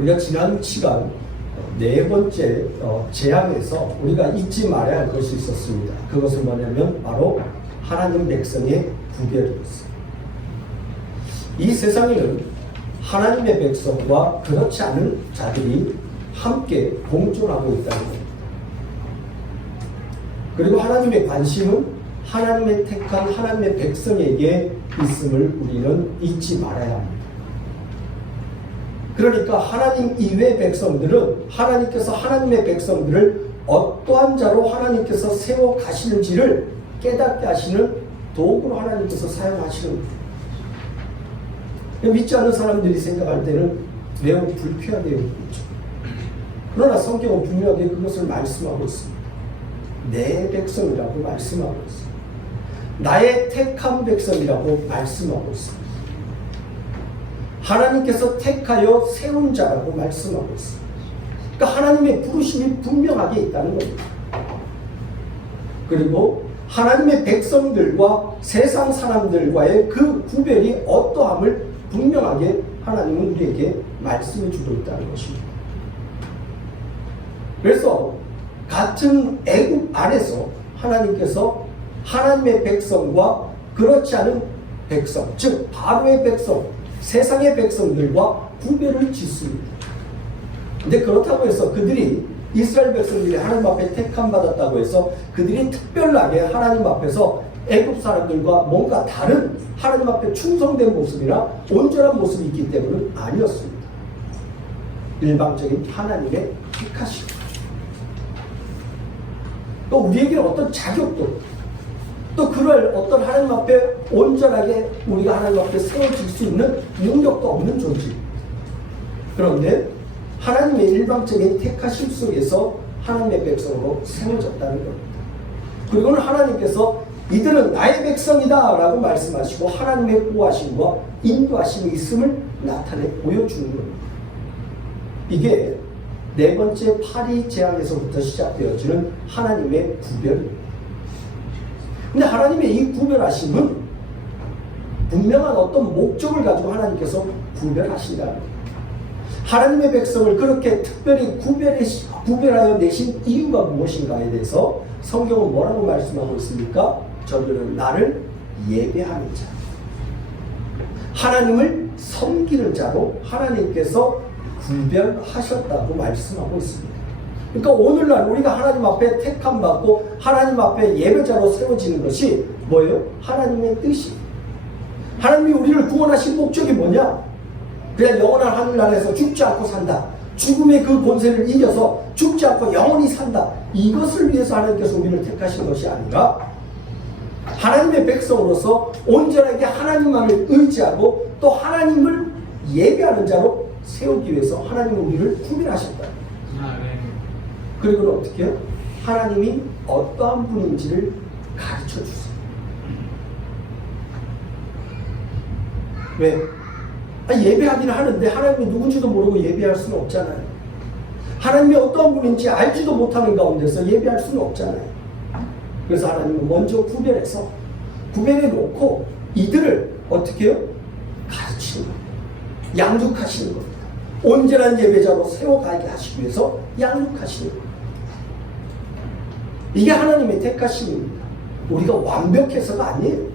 우리가 지난 시간 네 번째 재앙에서 우리가 잊지 말아야 할 것이 있었습니다. 그것은 뭐냐면 바로 하나님 백성의 구별이었어요. 이 세상에는 하나님의 백성과 그렇지 않은 자들이 함께 공존하고 있다는 겁니다. 그리고 하나님의 관심은 하나님의 택한 하나님의 백성에게 있음을 우리는 잊지 말아야 합니다. 그러니까 하나님 이외의 백성들은 하나님께서 하나님의 백성들을 어떠한 자로 하나님께서 세워 가시는지를 깨닫게 하시는 도구로 하나님께서 사용하시는 거예요. 믿지 않는 사람들이 생각할 때는 매우 불쾌하게 여기죠. 그러나 성경은 분명하게 그것을 말씀하고 있습니다. 내 백성이라고 말씀하고 있습니다. 나의 택한 백성이라고 말씀하고 있습니다. 하나님께서 택하여 세운 자라고 말씀하고 있습니다. 그러니까 하나님의 부르심이 분명하게 있다는 겁니다. 그리고 하나님의 백성들과 세상 사람들과의 그 구별이 어떠함을 분명하게 하나님은 우리에게 말씀해 주고 있다는 것입니다. 그래서 같은 애굽 안에서 하나님께서 하나님의 백성과 그렇지 않은 백성, 즉 바로의 백성, 세상의 백성들과 구별을 짓습니다. 근데 그렇다고 해서 그들이 이스라엘 백성들이 하나님 앞에 택함 받았다고 해서 그들이 특별하게 하나님 앞에서 애굽 사람들과 뭔가 다른 하나님 앞에 충성된 모습이나 온전한 모습이 있기 때문은 아니었습니다. 일방적인 하나님의 택하심. 또 우리에게는 어떤 자격도 또 그럴 어떤 하나님 앞에 온전하게 우리가 하나님 앞에 세워질 수 있는 능력도 없는 존재. 그런데 하나님의 일방적인 택하심 속에서 하나님의 백성으로 세워졌다는 겁니다. 그리고는 하나님께서 이들은 나의 백성이다 라고 말씀하시고 하나님의 보호하심과 인도하심이 있음을 나타내 보여주는 겁니다. 이게 네 번째 파리 재앙에서부터 시작되어지는 하나님의 구별입니다. 근데 하나님의 이 구별하심은 분명한 어떤 목적을 가지고 하나님께서 구별하신다는 거예요. 하나님의 백성을 그렇게 특별히 구별하여 내신 이유가 무엇인가에 대해서 성경은 뭐라고 말씀하고 있습니까? 저들은 나를 예배하는 자, 하나님을 섬기는 자로 하나님께서 구별하셨다고 말씀하고 있습니다. 그러니까 오늘날 우리가 하나님 앞에 택함 받고 하나님 앞에 예배자로 세워지는 것이 뭐예요? 하나님의 뜻이. 하나님이 우리를 구원하신 목적이 뭐냐? 그냥 영원한 하늘나라에서 죽지 않고 산다. 죽음의 그 본세를 이겨서 죽지 않고 영원히 산다. 이것을 위해서 하나님께서 우리를 택하신 것이 아니라 하나님의 백성으로서 온전하게 하나님만을 의지하고 또 하나님을 예배하는 자로 세우기 위해서 하나님은 우리를 구별하셨다. 그리고 어떻게 해요? 하나님이 어떠한 분인지를 가르쳐 주세요. 왜? 예배하기는 하는데 하나님이 누군지도 모르고 예배할 수는 없잖아요. 하나님이 어떠한 분인지 알지도 못하는 가운데서 예배할 수는 없잖아요. 그래서 하나님은 먼저 구별해서 구별해 놓고 이들을 어떻게 해요? 가르치는 겁니다. 양육하시는 겁니다. 온전한 예배자로 세워가게 하시기 위해서 양육하시는 겁니다. 이게 하나님의 택하심입니다. 우리가 완벽해서가 아니에요.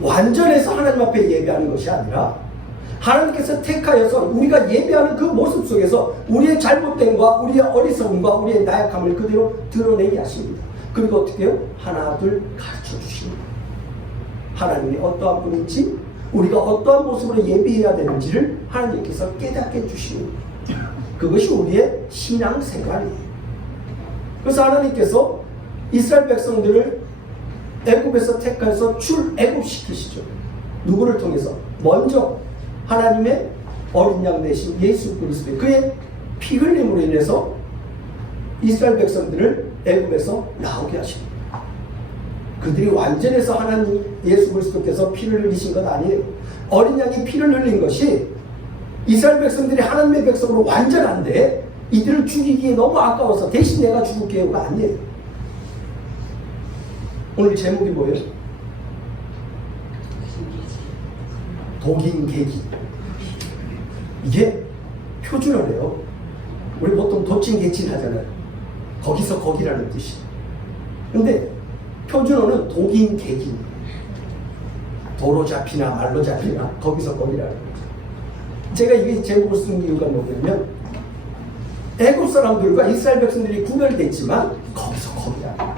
완전해서 하나님 앞에 예배하는 것이 아니라 하나님께서 택하여서 우리가 예배하는 그 모습 속에서 우리의 잘못됨과 우리의 어리석음과 우리의 나약함을 그대로 드러내게 하십니다. 그리고 어떻게 해요? 하나 둘 가르쳐 주십니다. 하나님이 어떠한 분인지 우리가 어떠한 모습으로 예배해야 되는지를 하나님께서 깨닫게 해주십니다. 그것이 우리의 신앙생활이에요. 그래서 하나님께서 이스라엘 백성들을 애굽에서 택해서 출애굽시키시죠. 누구를 통해서? 먼저 하나님의 어린 양 되신 예수 그리스도 그의 피 흘림으로 인해서 이스라엘 백성들을 애굽에서 나오게 하십니다. 그들이 완전해서 하나님 예수 그리스도께서 피를 흘리신 것 아니에요. 어린 양이 피를 흘린 것이 이스라엘 백성들이 하나님의 백성으로 완전한데 이들을 죽이기에 너무 아까워서 대신 내가 죽을게요가 아니에요. 오늘 제목이 뭐예요? 독인 계기. 이게 표준어래요. 우리 보통 도찐개찐 하잖아요. 거기서 거기라는 뜻이. 근데 표준어는 독인 개긴. 도로 잡히나 말로 잡히나 거기서 거기라는 거죠. 제가 이게 제목을 쓴 이유가 뭐냐면 애굽 사람들과 이스라엘 백성들이 구별됐지만 거기서 거기라는 거죠.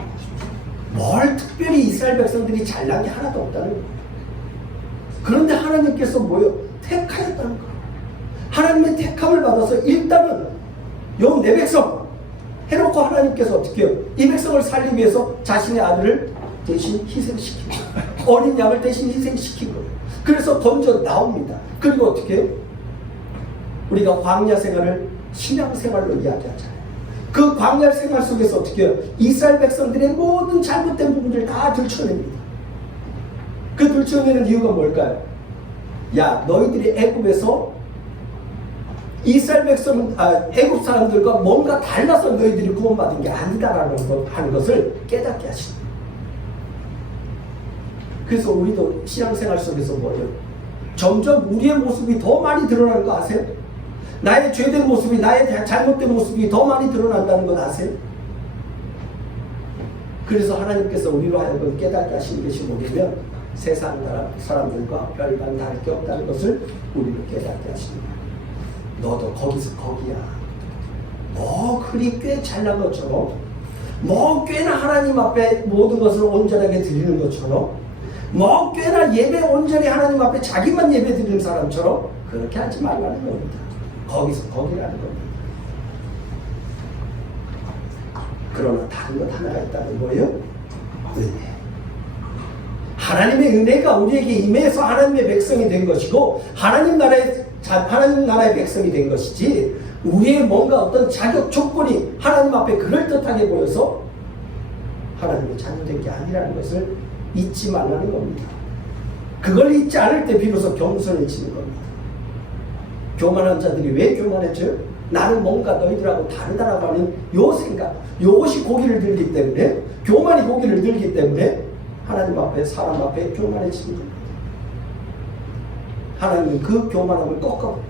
뭘 특별히 이스라엘 백성들이 잘난 게 하나도 없다는 거예요. 그런데 하나님께서 뭐요? 택하였다는 거예요. 하나님의 택함을 받아서 일단은 요 내 백성 해놓고 하나님께서 어떻게 해요? 이 백성을 살리기 위해서 자신의 아들을 대신 희생시킨 거예요. 어린 양을 대신 희생시킨 거예요. 그래서 건져 나옵니다. 그리고 어떻게 해요? 우리가 광야 생활을 신앙 생활로 이야기하잖아요. 그 광야 생활 속에서 어떻게 해요? 이스라엘 백성들의 모든 잘못된 부분들을 다 들춰냅니다. 그 들춰내는 이유가 뭘까요? 야, 너희들이 애굽에서 이스라엘 백성, 애굽 사람들과 뭔가 달라서 너희들이 구원받은 게 아니다라는 하는 것을 깨닫게 하십니다. 그래서 우리도 신앙생활 속에서 뭐예요? 점점 우리의 모습이 더 많이 드러나는 거 아세요? 나의 죄된 모습이, 나의 잘못된 모습이 더 많이 드러난다는 것 아세요? 그래서 하나님께서 우리로 하여금 깨닫게 하신 것이 뭐냐면 세상 사람들과 별반 다를 게 없다는 것을 우리로 깨닫게 하십니다. 너도 거기서 거기야. 뭐 그리 꽤 잘난 것처럼, 뭐 꽤나 하나님 앞에 모든 것을 온전하게 드리는 것처럼, 뭐 꽤나 예배 온전히 하나님 앞에 자기만 예배 드리는 사람처럼 그렇게 하지 말라는 겁니다. 거기서 거기라는 겁니다. 그러나 다른 것 하나가 있다는 거예요. 은혜. 하나님의 은혜가 우리에게 임해서 하나님의 백성이 된 것이고 하나님 나라의 백성이 된 것이지, 우리의 뭔가 어떤 자격 조건이 하나님 앞에 그럴듯하게 보여서 하나님의 자녀된 게 아니라는 것을 잊지 말라는 겁니다. 그걸 잊지 않을 때 비로소 겸손해지는 겁니다. 교만한 자들이 왜 교만해져요? 나는 뭔가 너희들하고 다르다라고 하는 요 생각, 요것이 고기를 들기 때문에, 교만이 고기를 들기 때문에 하나님 앞에, 사람 앞에 교만해지는 겁니다. 하나님은 그 교만함을 꺾어.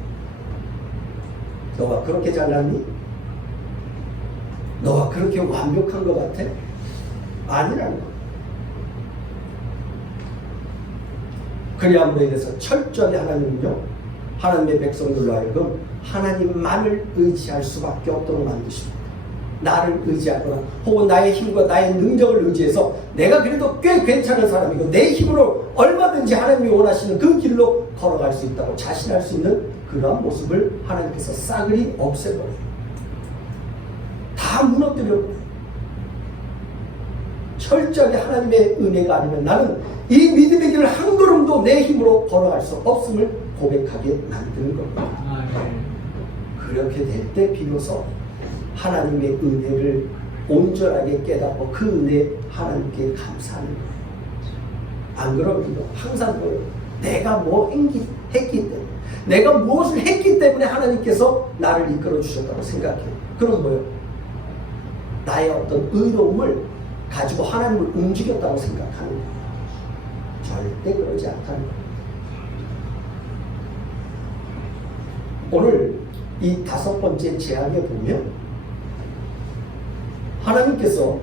너가 그렇게 잘났니? 너가 그렇게 완벽한 것 같아? 아니라는 거야. 그리함으로 인해서 철저하게 하나님은요, 하나님의 백성들로 하여금 하나님만을 의지할 수밖에 없도록 만드십니다. 나를 의지하거나 혹은 나의 힘과 나의 능력을 의지해서 내가 그래도 꽤 괜찮은 사람이고 내 힘으로 얼마든지 하나님이 원하시는 그 길로 걸어갈 수 있다고 자신할 수 있는 그러한 모습을 하나님께서 싸그리 없애버려요. 다 무너뜨려버려요. 철저하게 하나님의 은혜가 아니면 나는 이 믿음의 길을 한 걸음도 내 힘으로 걸어갈 수 없음을 고백하게 만드는 겁니다. 그렇게 될 때 비로소 하나님의 은혜를 온전하게 깨닫고 그 은혜 하나님께 감사하는 거예요. 안 그러면 항상 뭐예요? 내가 뭐 했기 때문에, 내가 무엇을 했기 때문에 하나님께서 나를 이끌어 주셨다고 생각해요. 그럼 뭐예요? 나의 어떤 의로움을 가지고 하나님을 움직였다고 생각하는 거예요. 절대 그러지 않다는 거예요. 오늘 이 5번째 재앙에 보면 하나님께서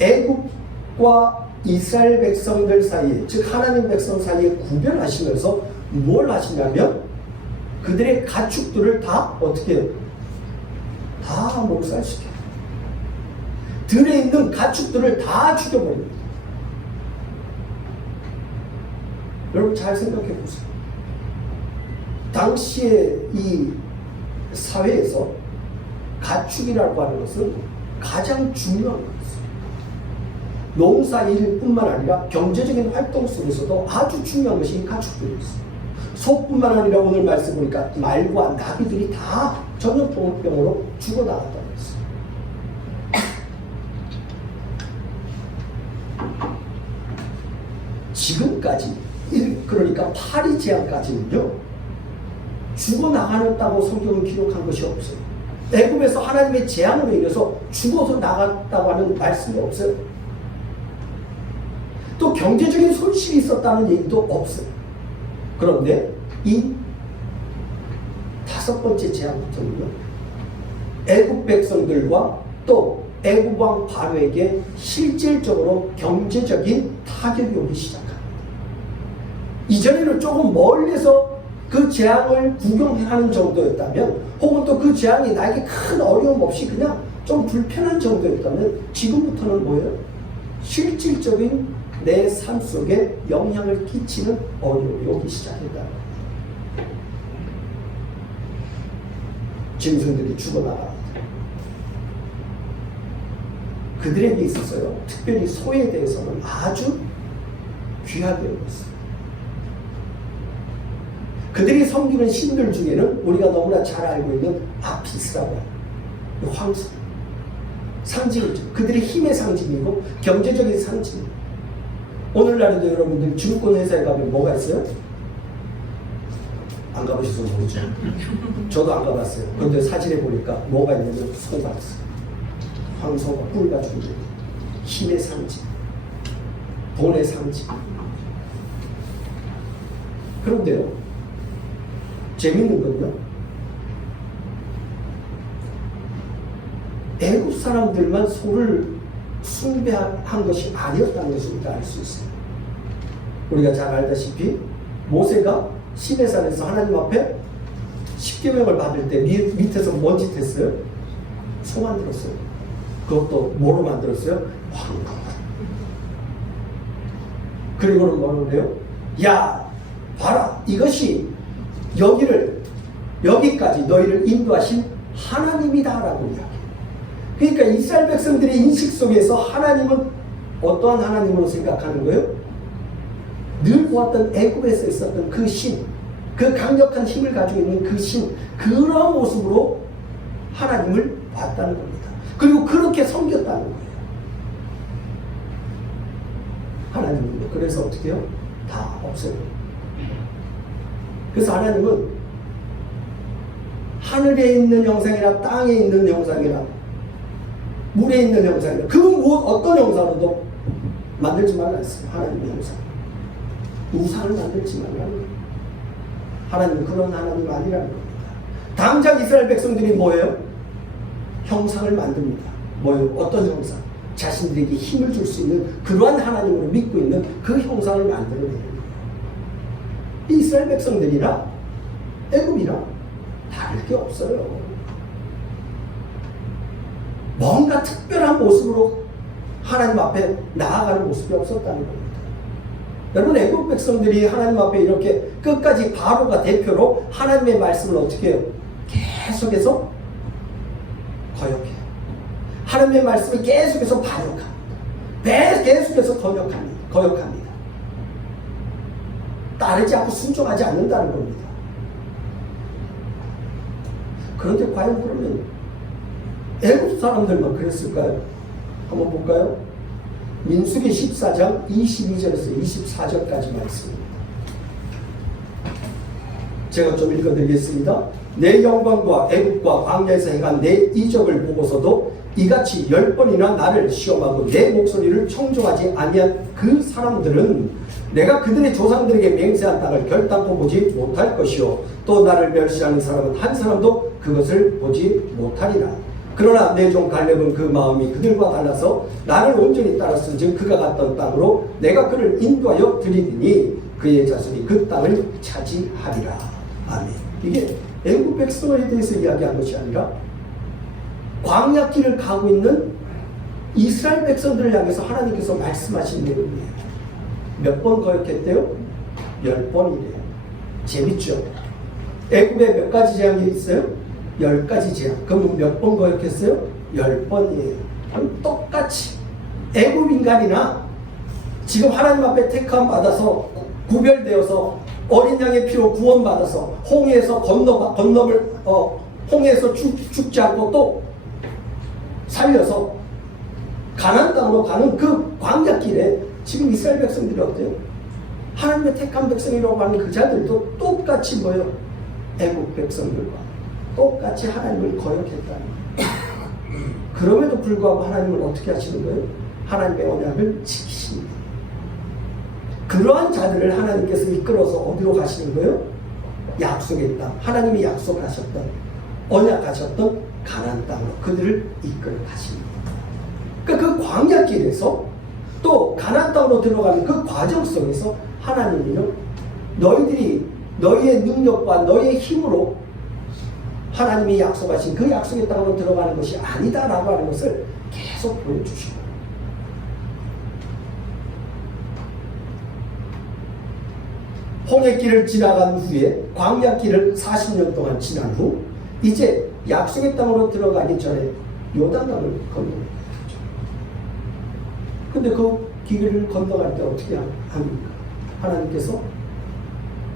애굽과 이스라엘 백성들 사이에, 즉 하나님 백성 사이에 구별하시면서 뭘 하시냐면 그들의 가축들을 다 어떻게 해요? 다 몰살시켜요. 들에 있는 가축들을 다 죽여버립니다. 여러분 잘 생각해 보세요. 당시에 이 사회에서 가축이라고 하는 것은 가장 중요한 것이었어요. 농사일뿐만 아니라 경제적인 활동 속에서도 아주 중요한 것이 이 가축들이었어요. 소뿐만 아니라 오늘 말씀 보니까 말과 나귀들이 다 전염병으로 죽어나갔다고 했어요. 지금까지, 그러니까 파리 재앙까지는요, 죽어나갔다고 성경은 기록한 것이 없어요. 애굽에서 하나님의 재앙으로 인해서 죽어서 나갔다고 하는 말씀이 없어요. 또 경제적인 손실이 있었다는 얘기도 없어요. 그런데 이 다섯 번째 재앙부터는요, 애굽 백성들과 또 애굽 왕 바로에게 실질적으로 경제적인 타격이 오기 시작합니다. 이전에는 조금 멀리서 그 재앙을 구경하는 정도였다면, 혹은 또 그 재앙이 나에게 큰 어려움 없이 그냥 좀 불편한 정도였다면, 지금부터는 뭐예요? 실질적인 내 삶 속에 영향을 끼치는 어려움이 오기 시작했다. 짐승들이 죽어나갑니다. 그들에게 있어서요, 특별히 소에 대해서는 아주 귀하게 여겼어요. 그들이 섬기는 신들 중에는 우리가 너무나 잘 알고 있는 아피스라고 해요. 황소. 상징이죠. 그들의 힘의 상징이고 경제적인 상징이에요. 오늘날에도 여러분들 증권 회사에 가면 뭐가 있어요? 안 가보셔서 모르죠. 저도 안 가봤어요. 그런데 사진에 보니까 뭐가 있냐면 소가 있어요. 황소가 뿔 가지고 힘의 상징, 돈의 상징. 그런데요, 재밌는 건요, 애굽 사람들만 소를 숭배한 것이 아니었다는 것을 우리가 알 수 있어요. 우리가 잘 알다시피 모세가 시내산에서 하나님 앞에 십계명을 받을 때 밑에서 뭔 짓 했어요? 소 만들었어요. 그것도 뭐로 만들었어요? 황금. 그리고는 뭐라고 그래요? 야, 봐라, 이것이 여기까지 너희를 인도하신 하나님이다 라고 이야기해요. 그러니까 이스라엘 백성들의 인식 속에서 하나님은 어떠한 하나님으로 생각하는 거예요? 늘 보았던 애굽에서 있었던 그 신, 그 강력한 힘을 가지고 있는 그 신, 그런 모습으로 하나님을 봤다는 겁니다. 그리고 그렇게 섬겼다는 거예요. 하나님은요, 그래서 어떻게 해요? 다 없애버려요. 그래서 하나님은 하늘에 있는 형상이나 땅에 있는 형상이나 물에 있는 형상이나 그 어떤 형상으로도 만들지 말라 했어요. 하나님의 형상. 우상을 만들지 말라는 거예요. 하나님은 그런 하나님 아니라는 겁니다. 당장 이스라엘 백성들이 뭐예요? 형상을 만듭니다. 뭐예요? 어떤 형상? 자신들에게 힘을 줄 수 있는 그러한 하나님으로 믿고 있는 그 형상을 만들어내는 거예요. 이스라엘 백성들이나 애굽이랑 다를 게 없어요. 뭔가 특별한 모습으로 하나님 앞에 나아가는 모습이 없었다는 겁니다. 여러분, 애굽 백성들이 하나님 앞에 이렇게 끝까지 바로가 대표로 하나님의 말씀을 어떻게 해요? 계속해서 거역해요. 하나님의 말씀을 계속해서 반역합니다. 계속해서 거역합니다. 따르지 않고 순종하지 않는다는 겁니다. 그런데 과연 그러면 애굽 사람들만 그랬을까요? 한번 볼까요? 민수기 14장 22절에서 24절까지 말씀입니다. 제가 좀 읽어드리겠습니다. 내 영광과 애굽과 광야에서 행한 내 이적을 보고서도 이같이 10번이나 나를 시험하고 내 목소리를 청종하지 아니한 그 사람들은 내가 그들의 조상들에게 맹세한 땅을 결단코 보지 못할 것이요 또 나를 멸시하는 사람은 한 사람도 그것을 보지 못하리라. 그러나 내 종 갈렙은 그 마음이 그들과 달라서 나를 온전히 따랐은즉 그가 갔던 땅으로 내가 그를 인도하여 드리리니 그의 자손이 그 땅을 차지하리라. 아멘. 이게 애굽 백성에 대해서 이야기한 것이 아니라 광야길을 가고 있는 이스라엘 백성들을 향해서 하나님께서 말씀하신 내용이에요. 몇 번 거역했대요? 10번이래요. 재밌죠? 애굽에 몇 가지 재앙이 있어요? 10가지 재앙. 그럼 몇 번 거역했어요? 10번이에요. 그럼 똑같이 애굽 인간이나 지금 하나님 앞에 택함 받아서 구별되어서 어린 양의 피로 구원받아서 홍해에서 홍해에서 죽지 않고 또 살려서 가나안 땅으로 가는 그 광야길에 지금 이스라엘 백성들이 어때요? 하나님의 택한 백성이라고 하는 그 자들도 똑같이 뭐예요? 애굽 백성들과 똑같이 하나님을 거역했다는 거예요. 그럼에도 불구하고 하나님은 어떻게 하시는 거예요? 하나님의 언약을 지키십니다. 그러한 자들을 하나님께서 이끌어서 어디로 가시는 거예요? 약속의 땅, 하나님이 약속을 하셨던, 언약하셨던 가나안 땅으로 그들을 이끌어 가십니다. 그러니까 그 광야길에서 또 가나안 땅으로 들어가는 그 과정 속에서 하나님은 너희들이 너희의 능력과 너희의 힘으로 하나님이 약속하신 그 약속의 땅으로 들어가는 것이 아니다라고 하는 것을 계속 보여주시고, 홍해길을 지나간 후에 광야길을 40년 동안 지난 후 이제 약속의 땅으로 들어가기 전에 요단강을 건너는 거죠. 근데 그 길을 건너갈 때 어떻게 합니까? 하나님께서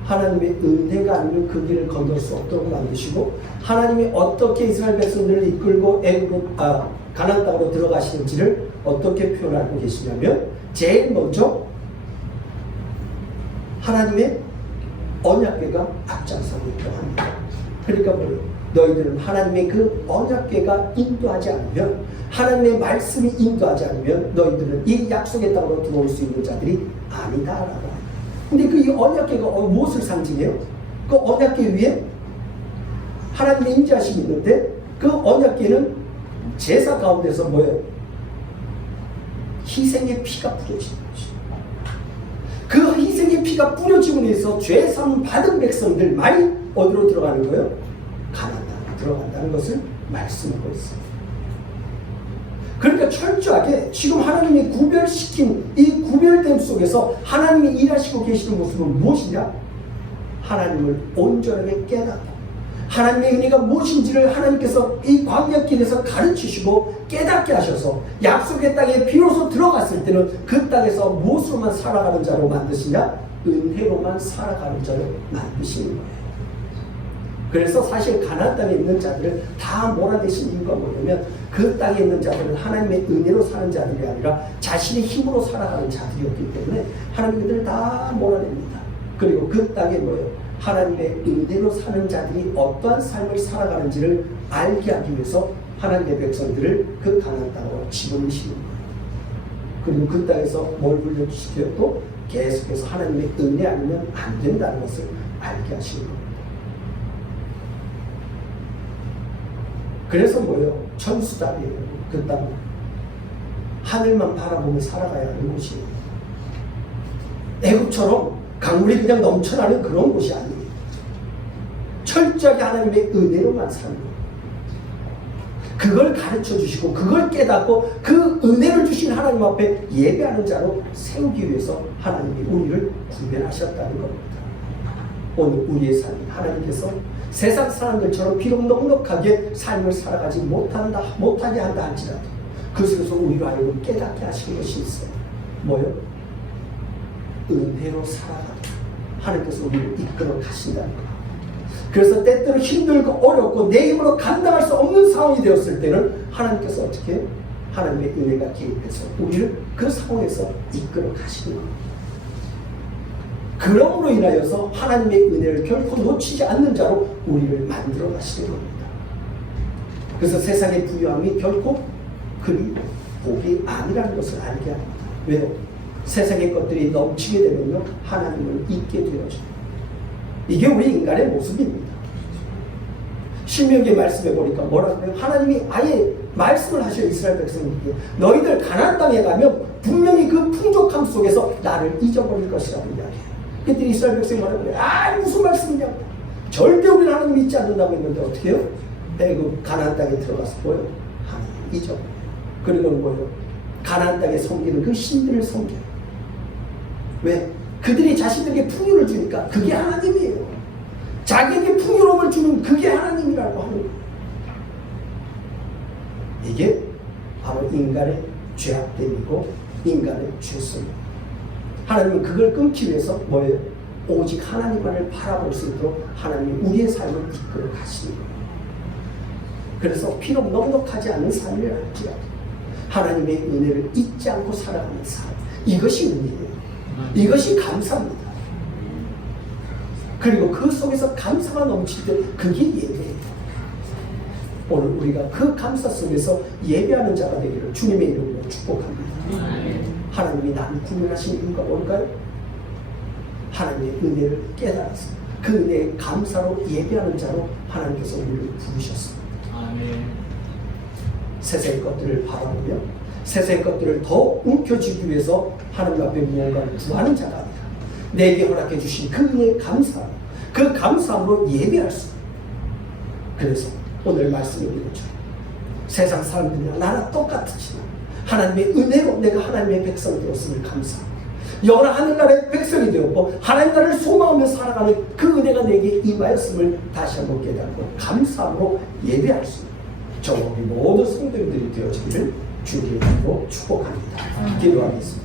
하나님의 은혜가 아니면 그 길을 건널 수 없도록 만드시고, 하나님이 어떻게 이스라엘 백성들을 이끌고 가나안 땅으로 들어가시는지를 어떻게 표현하고 계시냐면, 제일 먼저 하나님의 언약궤가 앞장서고 있다고 합니다. 그러니까 뭐예요? 너희들은 하나님의 그 언약궤가 인도하지 않으면, 하나님의 말씀이 인도하지 않으면 너희들은 이 약속의 땅으로 들어올 수 있는 자들이 아니다라고 합니다. 근데 그 이 언약궤가 무엇을 상징해요? 그 언약궤 위에 하나님의 임재하심이 있는데, 그 언약궤는 제사 가운데서 뭐예요? 희생의 피가 뿌려지는 것이죠. 그 희생의 피가 뿌려짐으로 해서 죄사함 받은 백성들만이 어디로 들어가는 거예요? 가나안 땅으로 들어간다는 것을 말씀하고 있습니다. 그러니까 철저하게 지금 하나님이 구별시킨 이 구별됨 속에서 하나님이 일하시고 계시는 모습은 무엇이냐? 하나님을 온전하게 깨닫고 하나님의 은혜가 무엇인지를 하나님께서 이 광야길에서 가르치시고 깨닫게 하셔서 약속의 땅에 비로소 들어갔을 때는 그 땅에서 무엇으로만 살아가는 자로 만드시냐? 은혜로만 살아가는 자로 만드시는 거예요. 그래서 사실 가나안 땅에 있는 자들을 다 몰아내신 이유가 뭐냐면, 그 땅에 있는 자들은 하나님의 은혜로 사는 자들이 아니라 자신의 힘으로 살아가는 자들이었기 때문에 하나님 그들을 다 몰아냅니다. 그리고 그 땅에 뭐예요? 하나님의 은혜로 사는 자들이 어떠한 삶을 살아가는지를 알게 하기 위해서 하나님의 백성들을 그 가나안 땅으로 집어넣으시는 거예요. 그리고 그 땅에서 뭘 불러주시고요? 또 계속해서 하나님의 은혜 아니면 안 된다는 것을 알게 하시는 겁니다. 그래서 뭐예요? 천수답이에요. 그 땅은 하늘만 바라보며 살아가야 하는 곳이에요. 애국처럼 강물이 그냥 넘쳐나는 그런 곳이 아니에요. 철저하게 하나님의 은혜로만 사는 거예요. 그걸 가르쳐 주시고 그걸 깨닫고 그 은혜를 주신 하나님 앞에 예배하는 자로 세우기 위해서 하나님이 우리를 구별하셨다는 겁니다. 오늘 우리의 삶이 하나님께서 세상 사람들처럼 비록 넉넉하게 삶을 살아가지 못하게 한다 할지라도 그 속에서 우리로 하여금 깨닫게 하시는 것이 있어요. 뭐요? 은혜로 살아가도록 하나님께서 우리를 이끌어 가신다는 거예요. 그래서 때때로 힘들고 어렵고 내 힘으로 감당할 수 없는 상황이 되었을 때는 하나님께서 어떻게 해요? 하나님의 은혜가 개입해서 우리를 그 상황에서 이끌어 가시는 겁니다. 그럼으로 인하여서 하나님의 은혜를 결코 놓치지 않는 자로 우리를 만들어 가시는 겁니다. 그래서 세상의 부유함이 결코 그리 복이 아니라는 것을 알게 합니다. 왜요? 세상의 것들이 넘치게 되면요, 하나님을 잊게 되어져요. 이게 우리 인간의 모습입니다. 신명기 말씀에 보니까 뭐라고 해요? 하나님이 아예 말씀을 하셔요. 이스라엘 백성에게 너희들 가나안 땅에 가면 분명히 그 풍족함 속에서 나를 잊어버릴 것이라고 이야기해요. 그때 이스라엘 백성이 뭐라고 해요? 아, 무슨 말씀이냐고. 절대 우리는 하나님 믿지 않는다고 했는데 어떻게 해요? 그 가나안 땅에 들어가서 뭐예요? 하나님 잊어버려요. 그리고 뭐예요? 가나안 땅에 섬기는 그 신들을 섬겨요. 왜? 그들이 자신들에게 풍요를 주니까 그게 하나님이에요. 자기에게 풍요로움을 주는 그게 하나님이라고 하는 거예요. 이게 바로 인간의 죄악됨이고 인간의 죄성입니다. 하나님은 그걸 끊기 위해서 뭐예요? 오직 하나님만을 바라볼 수 있도록 하나님이 우리의 삶을 이끌어 가시는 거예요. 그래서 비록 넉넉하지 않은 삶을 알지라도 하나님의 은혜를 잊지 않고 살아가는 삶, 이것이 은혜예요. 이것이 감사입니다. 그리고 그 속에서 감사가 넘칠 때 그게 예배예요. 오늘 우리가 그 감사 속에서 예배하는 자가 되기를 주님의 이름으로 축복합니다. 하나님이 나를 구원하신 이유가 뭘까요? 하나님의 은혜를 깨달아서 그 은혜에 감사로 예배하는 자로 하나님께서 우리를 부르셨습니다. 아멘. 세상의 것들을 바라보며 세상의 것들을 더 움켜쥐기 위해서 하나님 앞에 무언가를 구하는 자가 아니라 내게 허락해 주신 그 은혜에 감사하며 그 감사함으로 예배할 수 있습니다. 그래서 오늘 말씀을 읽어줘요. 세상 사람들이랑 나랑 똑같지만 하나님의 은혜로 내가 하나님의 백성이 되었음을 감사합니다. 영원한 하늘나라의 백성이 되었고 하나님 나라를 소망하며 살아가는 그 은혜가 내게 임하였음을 다시 한번 깨닫고 감사함으로 예배할 수 있는 저와 우리 모든 성도님들이 되어지기를 주님으로 축복합니다. 기도하겠습니다.